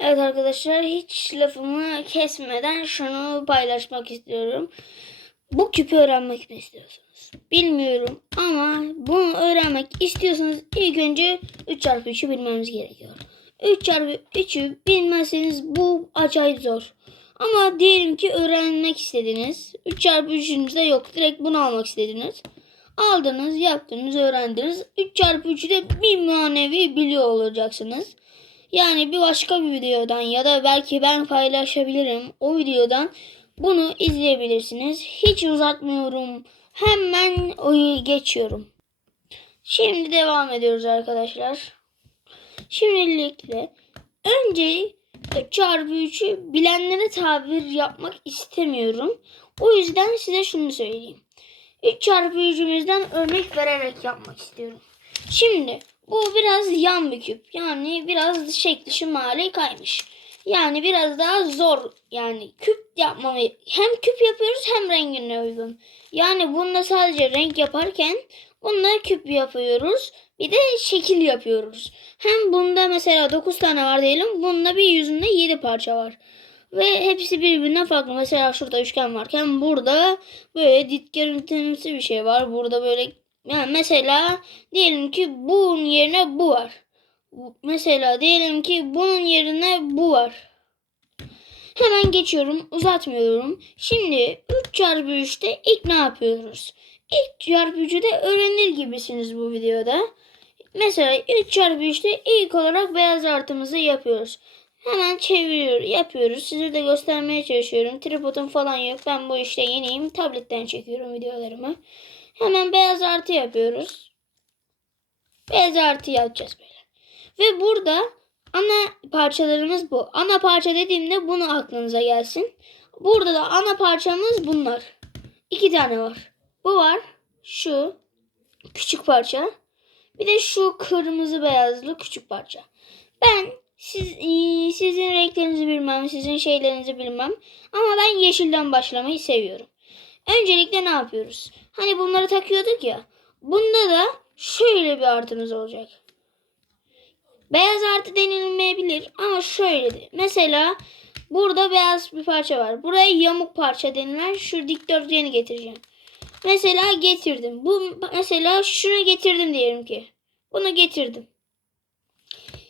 Evet arkadaşlar hiç lafımı kesmeden şunu paylaşmak istiyorum. Bu küpü öğrenmek mi istiyorsunuz? Bilmiyorum ama bunu öğrenmek istiyorsanız ilk önce 3 çarpı 3'ü bilmemiz gerekiyor. 3 çarpı 3'ü bilmezseniz bu acayip zor. Ama diyelim ki öğrenmek istediniz. 3 çarpı 3'ünüz de yok. Direkt bunu almak istediniz. Aldınız, yaptınız, öğrendiniz. 3 çarpı 3'ü de bir manevi biliyor olacaksınız. Yani bir başka bir videodan ya da belki ben paylaşabilirim o videodan bunu izleyebilirsiniz. Hiç uzatmıyorum. Hemen oyu geçiyorum. Şimdi devam ediyoruz arkadaşlar. Şimdilikle önce 3 çarpı 3'ü bilenlere tabir yapmak istemiyorum. O yüzden size şunu söyleyeyim. 3 çarpı 3'ümüzden örnek vererek yapmak istiyorum. Şimdi bu biraz yan bir küp. Yani biraz şekli şımali kaymış. Yani biraz daha zor. Yani küp yapmayı hem küp yapıyoruz hem rengine uygun. Yani bunda sadece renk yaparken bunda küp yapıyoruz. Bir de şekil yapıyoruz. Hem bunda mesela 9 tane var diyelim. Bunda bir yüzünde 7 parça var. Ve hepsi birbirinden farklı. Mesela şurada üçgen varken burada böyle dikdörtgenimsi bir şey var. Burada böyle yani mesela diyelim ki bunun yerine bu var. Mesela diyelim ki bunun yerine bu var. Hemen geçiyorum. Uzatmıyorum. Şimdi 3 çarpı 3'te ilk ne yapıyoruz? İlk çarpı 3'ü de öğrenir gibisiniz bu videoda. Mesela 3 çarpı 3'te ilk olarak beyaz artımızı yapıyoruz. Hemen çeviriyor, yapıyoruz. Size de göstermeye çalışıyorum. Tripodum falan yok. Ben bu işte yeniyim. Tabletten çekiyorum videolarımı. Hemen beyaz artı yapıyoruz. Beyaz artı yapacağız böyle. Ve burada ana parçalarımız bu. Ana parça dediğimde bunu aklınıza gelsin. Burada da ana parçamız bunlar. İki tane var. Bu var. Şu küçük parça. Bir de şu kırmızı beyazlı küçük parça. Ben siz eee, sizin renklerinizi bilmem, sizin şeylerinizi bilmem ama ben yeşilden başlamayı seviyorum. Öncelikle ne yapıyoruz? Hani bunları takıyorduk ya. Bunda da şöyle bir artımız olacak. Beyaz artı denilmeyebilir ama şöyle de. Mesela burada beyaz bir parça var. Buraya yamuk parça denilen şu dikdörtgeni getireceğim. Mesela getirdim. Bu mesela şunu getirdim diyelim ki. Bunu getirdim.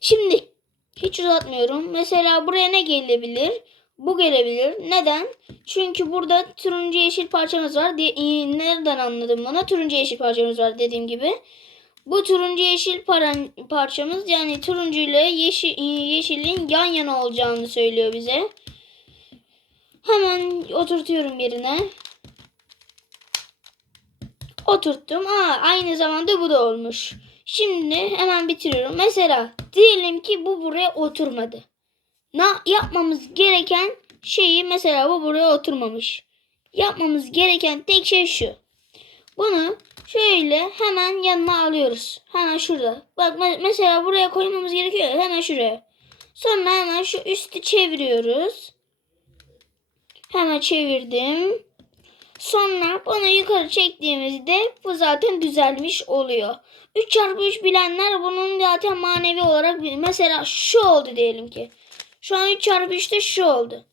Şimdi hiç uzatmıyorum. Mesela buraya ne gelebilir? Bu gelebilir. Neden? Çünkü burada turuncu yeşil parçamız var. De- e, nereden anladım bunu? Turuncu yeşil parçamız var dediğim gibi. Bu turuncu yeşil paran, parçamız yani turuncu ile yeşil, yeşilin yan yana olacağını söylüyor bize. Hemen oturtuyorum yerine. Oturttum. Aa, aynı zamanda bu da olmuş. Şimdi hemen bitiriyorum. Mesela diyelim ki bu buraya oturmadı. Ne yapmamız gereken şeyi mesela bu buraya oturmamış. Yapmamız gereken tek şey şu. Bunu şöyle hemen yanına alıyoruz. Hemen şurada. Bak me- mesela buraya koymamız gerekiyor. Hemen şuraya. Sonra hemen şu üstü çeviriyoruz. Hemen çevirdim. Sonra bunu yukarı çektiğimizde bu zaten düzelmiş oluyor. 3 çarpı 3 bilenler bunun zaten manevi olarak bilir. Mesela şu oldu diyelim ki. Şu an 3 çarpı 3'te şu oldu.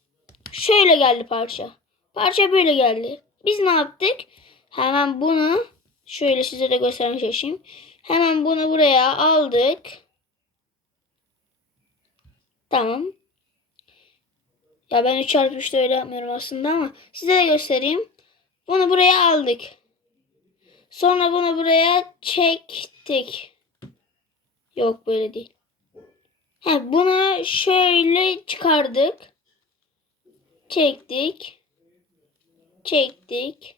Şöyle geldi parça. Parça böyle geldi. Biz ne yaptık? Hemen bunu şöyle size de göstermeye çalışayım. Hemen bunu buraya aldık. Tamam. Ya ben 3 çarpı 3'te öyle yapmıyorum aslında ama size de göstereyim. Bunu buraya aldık. Sonra bunu buraya çektik. Yok böyle değil. He, bunu şöyle çıkardık. Çektik. Çektik.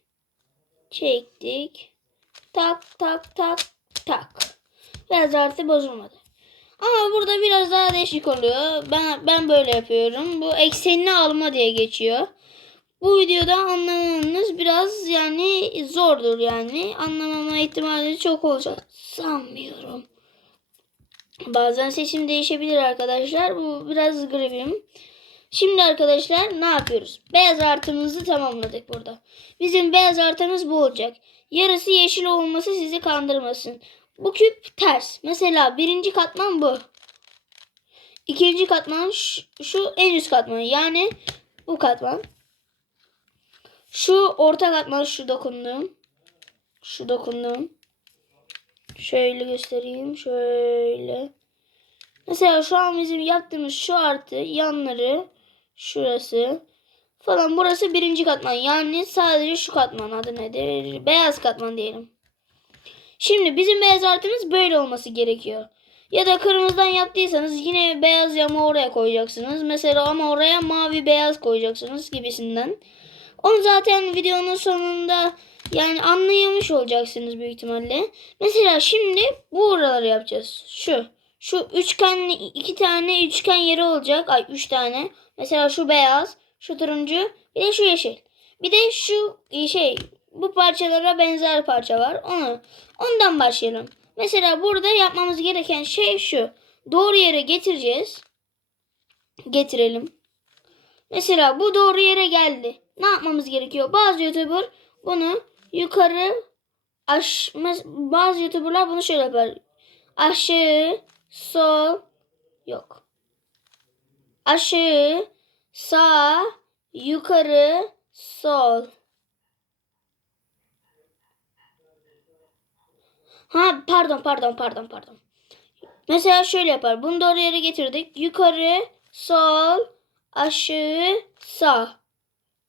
Çektik. Tak tak tak tak. Biraz artı bozulmadı. Ama burada biraz daha değişik oluyor. Ben ben böyle yapıyorum. Bu eksenini alma diye geçiyor. Bu videoda anlamanız biraz yani zordur yani. Anlamama ihtimali çok olacak. Sanmıyorum. Bazen sesim değişebilir arkadaşlar. Bu biraz gribim. Şimdi arkadaşlar ne yapıyoruz? Beyaz artımızı tamamladık burada. Bizim beyaz artımız bu olacak. Yarısı yeşil olması sizi kandırmasın. Bu küp ters. Mesela birinci katman bu. ikinci katman şu, şu en üst katman yani bu katman. Şu orta katman şu dokunduğum. Şu dokunduğum. Şöyle göstereyim. Şöyle. Mesela şu an bizim yaptığımız şu artı yanları şurası falan burası birinci katman. Yani sadece şu katman adı nedir? Beyaz katman diyelim. Şimdi bizim beyaz artımız böyle olması gerekiyor. Ya da kırmızıdan yaptıysanız yine beyaz yama oraya koyacaksınız. Mesela ama oraya mavi beyaz koyacaksınız gibisinden. Onu zaten videonun sonunda yani anlayamış olacaksınız büyük ihtimalle. Mesela şimdi bu oraları yapacağız. Şu. Şu üçgen iki tane üçgen yeri olacak. Ay üç tane. Mesela şu beyaz, şu turuncu, bir de şu yeşil. Bir de şu şey bu parçalara benzer parça var. Onu ondan başlayalım. Mesela burada yapmamız gereken şey şu. Doğru yere getireceğiz. Getirelim. Mesela bu doğru yere geldi. Ne yapmamız gerekiyor? Bazı YouTuber bunu yukarı aş bazı YouTuber'lar bunu şöyle yapar. Aşağı, sol yok. Aşağı, sağ, yukarı, sol. Ha pardon pardon pardon pardon. Mesela şöyle yapar. Bunu doğru yere getirdik. Yukarı, sol, aşağı, sağ.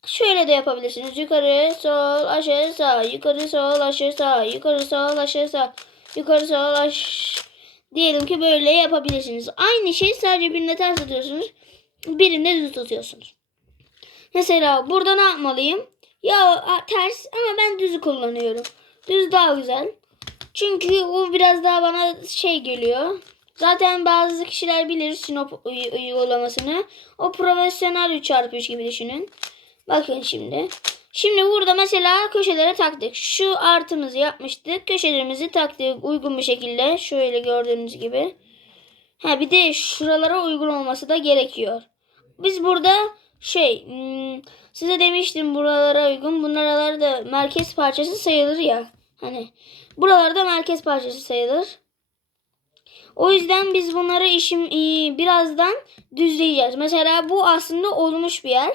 Şöyle de yapabilirsiniz. Yukarı, sol, aşağı, sağ. Yukarı, sol, aşağı, sağ. Yukarı, sol, aşağı, sağ. Yukarı, sol, aşağı. Diyelim ki böyle yapabilirsiniz. Aynı şey sadece birinde ters tutuyorsunuz. Birinde düz tutuyorsunuz. Mesela burada ne yapmalıyım? Ya ters ama ben düzü kullanıyorum. Düz daha güzel. Çünkü o biraz daha bana şey geliyor. Zaten bazı kişiler bilir Sinop uygulamasını. O profesyonel 3 çarpı 3 gibi düşünün. Bakın şimdi. Şimdi burada mesela köşelere taktık. Şu artımızı yapmıştık. Köşelerimizi taktık uygun bir şekilde. Şöyle gördüğünüz gibi. Ha bir de şuralara uygun olması da gerekiyor. Biz burada şey hmm, size demiştim buralara uygun. Bunlar da merkez parçası sayılır ya. Hani buralarda merkez parçası sayılır. O yüzden biz bunları işim birazdan düzleyeceğiz. Mesela bu aslında olmuş bir yer.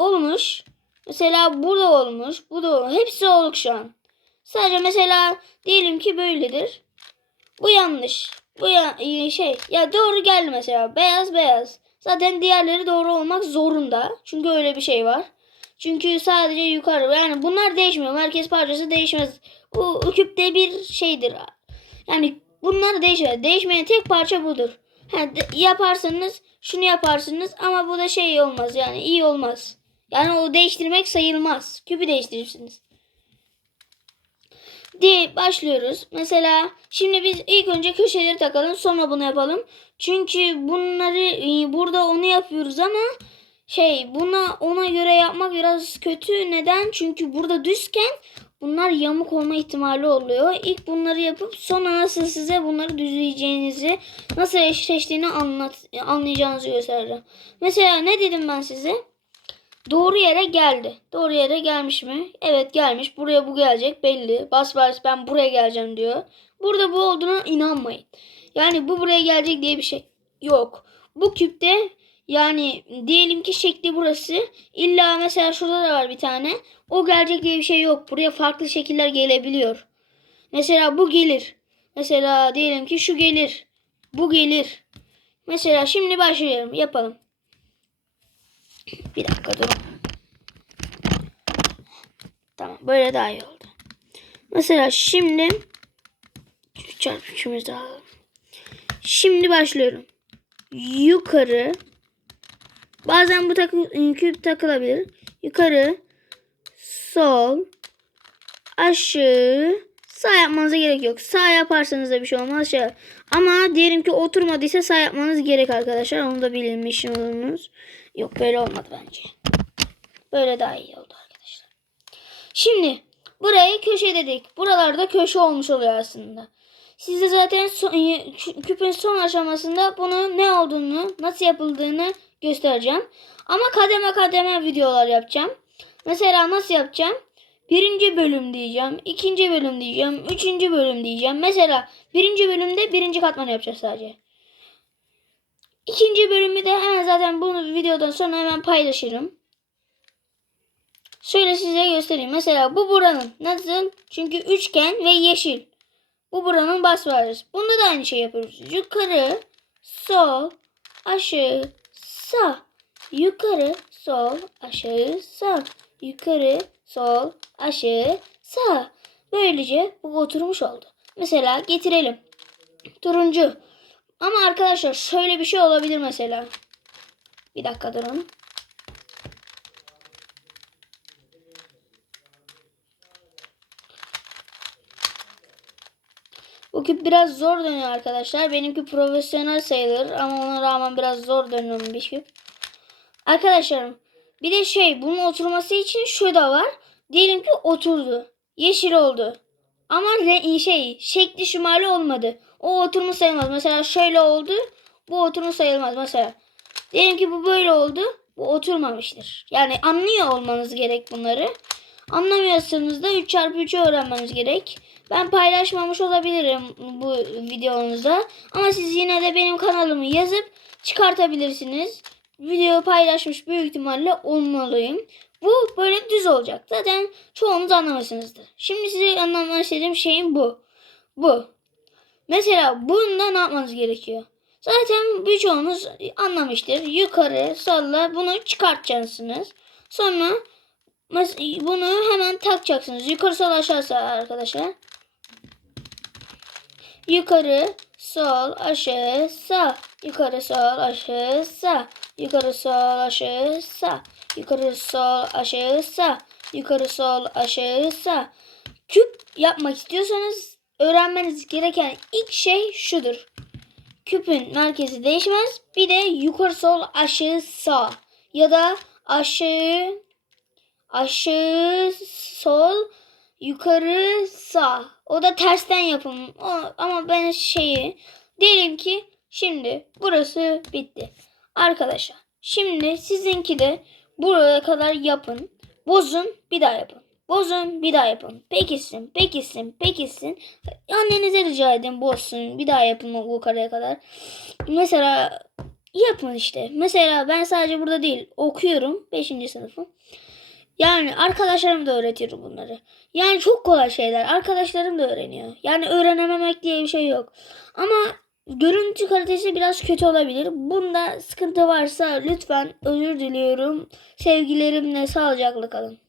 Olmuş. Mesela burada olmuş. Bu da olmuş. Hepsi oluk şu an. Sadece mesela diyelim ki böyledir. Bu yanlış. Bu ya, şey ya doğru geldi mesela. Beyaz beyaz. Zaten diğerleri doğru olmak zorunda. Çünkü öyle bir şey var. Çünkü sadece yukarı yani bunlar değişmiyor. Merkez parçası değişmez. Bu küpte bir şeydir. Yani bunlar değişmiyor. Değişmeyen tek parça budur. Ha, yaparsanız şunu yaparsınız ama bu da şey olmaz yani iyi olmaz. Yani o değiştirmek sayılmaz. Küpü değiştirirsiniz. Diye başlıyoruz. Mesela şimdi biz ilk önce köşeleri takalım sonra bunu yapalım. Çünkü bunları e, burada onu yapıyoruz ama şey buna ona göre yapmak biraz kötü. Neden? Çünkü burada düzken bunlar yamuk olma ihtimali oluyor. İlk bunları yapıp sonra nasıl size bunları düzleyeceğinizi, nasıl eşleştiğini anlat, anlayacağınızı göstereceğim. Mesela ne dedim ben size? Doğru yere geldi. Doğru yere gelmiş mi? Evet gelmiş. Buraya bu gelecek belli. Bas bas ben buraya geleceğim diyor. Burada bu olduğuna inanmayın. Yani bu buraya gelecek diye bir şey yok. Bu küpte yani diyelim ki şekli burası. İlla mesela şurada da var bir tane. O gelecek diye bir şey yok. Buraya farklı şekiller gelebiliyor. Mesela bu gelir. Mesela diyelim ki şu gelir. Bu gelir. Mesela şimdi başlayalım. Yapalım. Bir dakika dur. Tamam böyle daha iyi oldu. Mesela şimdi çarpı üçümüz daha. Şimdi başlıyorum. Yukarı bazen bu takı, küp takılabilir. Yukarı sol aşağı sağ yapmanıza gerek yok. Sağ yaparsanız da bir şey olmaz. Aşağı. Ama diyelim ki oturmadıysa sağ yapmanız gerek arkadaşlar. Onu da bilmiş olunuz. Yok böyle olmadı bence. Böyle daha iyi oldu arkadaşlar. Şimdi burayı köşe dedik. Buralarda köşe olmuş oluyor aslında. Size zaten son, e, küpün son aşamasında bunu ne olduğunu, nasıl yapıldığını göstereceğim. Ama kademe kademe videolar yapacağım. Mesela nasıl yapacağım? Birinci bölüm diyeceğim. ikinci bölüm diyeceğim. Üçüncü bölüm diyeceğim. Mesela birinci bölümde birinci katmanı yapacağız sadece. İkinci bölümü de hemen zaten bunu videodan sonra hemen paylaşırım. Şöyle size göstereyim. Mesela bu buranın nasıl? Çünkü üçgen ve yeşil. Bu buranın bas varız. Bunda da aynı şey yapıyoruz. Yukarı, sol, aşağı, sağ. Yukarı, sol, aşağı, sağ. Yukarı, sol, aşağı, sağ. Böylece bu oturmuş oldu. Mesela getirelim. Turuncu. Ama arkadaşlar şöyle bir şey olabilir mesela. Bir dakika durun. Bu küp biraz zor dönüyor arkadaşlar. Benimki profesyonel sayılır ama ona rağmen biraz zor dönüyor bir küp. Arkadaşlarım bir de şey bunun oturması için şu da var. Diyelim ki oturdu. Yeşil oldu. Ama re- şey şekli şumali olmadı. O oturma sayılmaz. Mesela şöyle oldu. Bu oturma sayılmaz mesela. Diyelim ki bu böyle oldu. Bu oturmamıştır. Yani anlıyor olmanız gerek bunları. Anlamıyorsanız da 3 çarpı 3'ü öğrenmeniz gerek. Ben paylaşmamış olabilirim bu videonuzda. Ama siz yine de benim kanalımı yazıp çıkartabilirsiniz. Video paylaşmış büyük ihtimalle olmalıyım. Bu böyle düz olacak. Zaten çoğunuz anlamışsınızdır. Şimdi size anlatmak istediğim şeyin bu. Bu. Mesela bunda ne yapmanız gerekiyor? Zaten birçoğunuz anlamıştır. Yukarı, solla bunu çıkartacaksınız. Sonra bunu hemen takacaksınız. Yukarı, sol, aşağı, sağ arkadaşlar. Yukarı, sol, aşağı, sağ. Yukarı, sol, aşağı, sağ. Yukarı, sol, aşağı, sağ. Yukarı, sol, aşağı, sağ. Yukarı, sol, aşağı, sağ. Küp yapmak istiyorsanız öğrenmeniz gereken ilk şey şudur. Küpün merkezi değişmez. Bir de yukarı sol aşağı sağ ya da aşağı aşağı sol yukarı sağ. O da tersten yapın. O, ama ben şeyi diyelim ki şimdi burası bitti. Arkadaşlar şimdi sizinki de buraya kadar yapın. Bozun bir daha yapın. Bozun bir daha yapın. Pekişsin, pekişsin, pekişsin. Annenize rica edin bozsun. Bir daha yapın o yukarıya kadar. Mesela yapın işte. Mesela ben sadece burada değil okuyorum. 5. sınıfım. Yani arkadaşlarım da öğretiyorum bunları. Yani çok kolay şeyler. Arkadaşlarım da öğreniyor. Yani öğrenememek diye bir şey yok. Ama görüntü kalitesi biraz kötü olabilir. Bunda sıkıntı varsa lütfen özür diliyorum. Sevgilerimle sağlıcakla kalın.